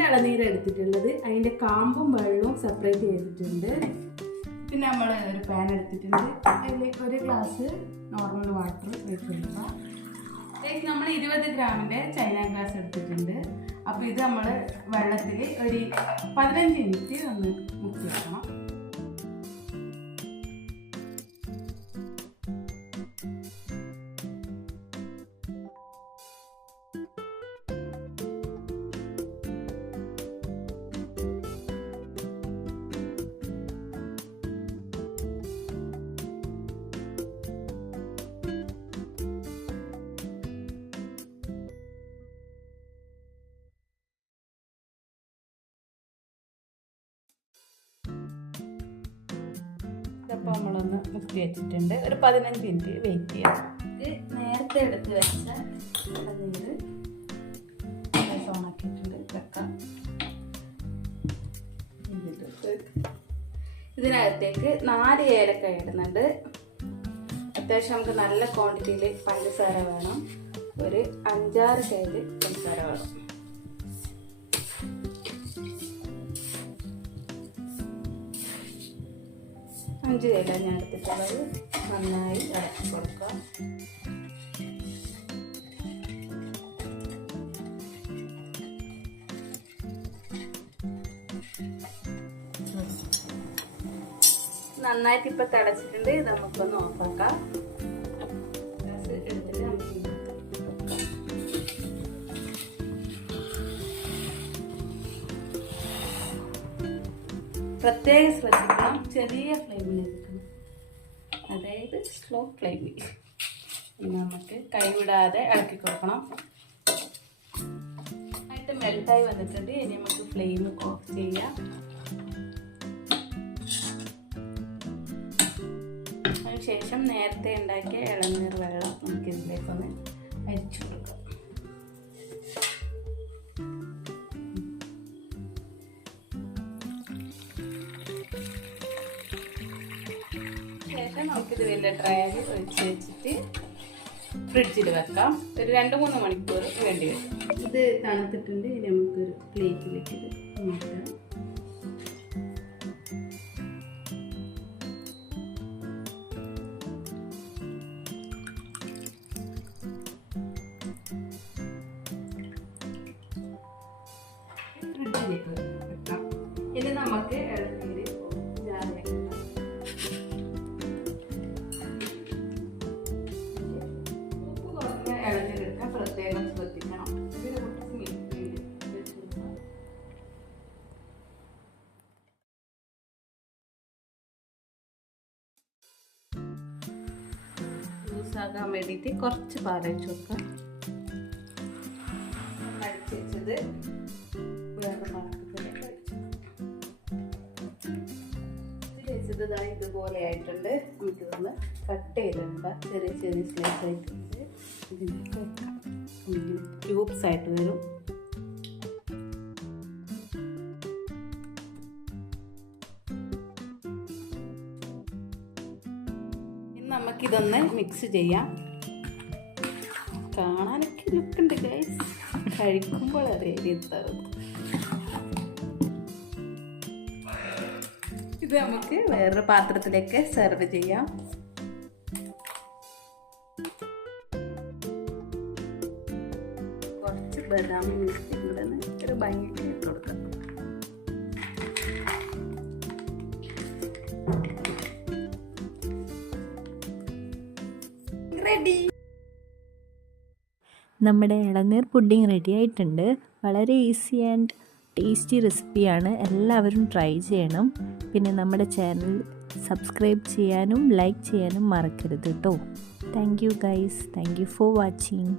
ഗ്രാമിൻ്റെ ഇളനീര് എടുത്തിട്ടുള്ളത്. അതിൻ്റെ കാമ്പും വെള്ളവും സെപ്പറേറ്റ് ചെയ്തിട്ടുണ്ട്. പിന്നെ നമ്മൾ ഒരു പാൻ എടുത്തിട്ടുണ്ട്. അതിലേക്ക് 1 ഗ്ലാസ് നോർമൽ വാട്ടർ ഒഴിച്ച് കൊടുക്കുക. അതിലേക്ക് നമ്മൾ 20 ഗ്രാമിൻ്റെ ചൈന ഗ്രാസ് എടുത്തിട്ടുണ്ട്. അപ്പോൾ ഇത് നമ്മൾ വെള്ളത്തിൽ ഒരു 15 മിനിറ്റ് ഒന്ന് മുക്കി വെക്കണം. അപ്പോൾ നമ്മളൊന്ന് മുക്കി വെച്ചിട്ടുണ്ട്. ഒരു 15 മിനിറ്റ് വെയിറ്റ് ചെയ്യാം. നേരത്തെ എടുത്ത് വെച്ച ഇളനീര് ഓണാക്കിയിട്ടുണ്ട്. വെക്കാം. ഇതിനകത്തേക്ക് 4 ഏലക്കായ ഇടുന്നുണ്ട്. അത്യാവശ്യം നമുക്ക് നല്ല ക്വാണ്ടിറ്റിയിൽ പഞ്ചസാര വേണം. ഒരു 5-6 കയ്യിൽ പഞ്ചസാര വേണം. 5 കയ്യില ഞാൻ എടുത്തിട്ടുള്ളത്. നന്നായി ഇളക്കി കൊടുക്കാം. നന്നായിട്ട് ഇപ്പം തിളച്ചിട്ടുണ്ട്. ഇത് നമുക്കൊന്ന് ഓഫാക്കാം. എടുത്തിട്ട് നമുക്ക് പ്രത്യേകം ശ്രദ്ധിക്കണം. ചെറിയ ഫ്ലെയിമിൽ എടുക്കണം, അതായത് സ്ലോ ഫ്ലെയിമിൽ. നമുക്ക് കൈവിടാതെ ഇളക്കി കൊടുക്കണം. ആയിട്ട് മെൽറ്റായി വന്നിട്ടുണ്ട്. ഇനി നമുക്ക് ഫ്ലെയിം ഓഫ് ചെയ്യാം. അതിനുശേഷം നേരത്തെ ഉണ്ടാക്കിയ ഇളനീർ വെള്ളം നമുക്ക് ഇതിലേക്കൊന്ന് അരിച്ചു കൊടുക്കാം. ശേഷം നമുക്കിത് വലിയ ട്രയൽ ഒഴിച്ച് വെച്ചിട്ട് ഫ്രിഡ്ജിൽ വെക്കാം. ഒരു 2-3 മണിക്കൂർ വേണ്ടി വരും. ഇത് തണുത്തിട്ടുണ്ട്. ഇനി നമുക്കൊരു പ്ലേറ്റിലേക്ക് ഇത് മാറ്റാം. ഫ്രിഡ്ജിലേക്ക് വെക്കാം. ഇനി നമുക്ക് ഇളനീര് ജാറിലേക്ക് ഇടാം. ഉപ്പ് കുറഞ്ഞ ഇളനീര് എടുക്കാൻ പ്രത്യേകം ശ്രദ്ധിക്കണം. ഇതിന് കുറച്ച് മിനിറ്റ് വെച്ച് കൊടുക്കാം. ജ്യൂസാകാൻ വേണ്ടിയിട്ട് കുറച്ച് പാലൊഴിച്ച് കൊടുക്കാം. അടിച്ച് വെച്ചത് ഇതുപോലെ ആയിട്ടുണ്ട്. നമുക്കിതൊന്ന് കട്ട് ചെയ്തെടുക്കാം. ചെറിയ ചെറിയ സ്ലൈസ് ആയിട്ടുണ്ട്. ഇതിലേക്ക് വെക്കാം. ക്യൂബ്സ് ആയിട്ട് വരും. ഇനി നമുക്കിതൊന്ന് മിക്സ് ചെയ്യാം. കാണാനൊക്കെ ലുക്കുണ്ട് ഗൈസ്, കഴിക്കുമ്പോൾ അറിയാം. ഇത് നമുക്ക് വേറൊരു പാത്രത്തിലേക്ക് സെർവ് ചെയ്യാം. കുറച്ച് ബദാം ഇവിടെ ഒരു ഭംഗിക്ക് ഇട്ട് കൊടുക്കാം. റെഡി. നമ്മുടെ ഇളനീർ പുഡിംഗ് റെഡി ആയിട്ടുണ്ട്. വളരെ ഈസി ആൻഡ് ടേസ്റ്റി റെസിപ്പിയാണ്. എല്ലാവരും ട്രൈ ചെയ്യണം. പിന്നെ നമ്മുടെ ചാനൽ സബ്സ്ക്രൈബ് ചെയ്യാനും ലൈക്ക് ചെയ്യാനും മറക്കരുത് കേട്ടോ. Thank you guys. Thank you for watching.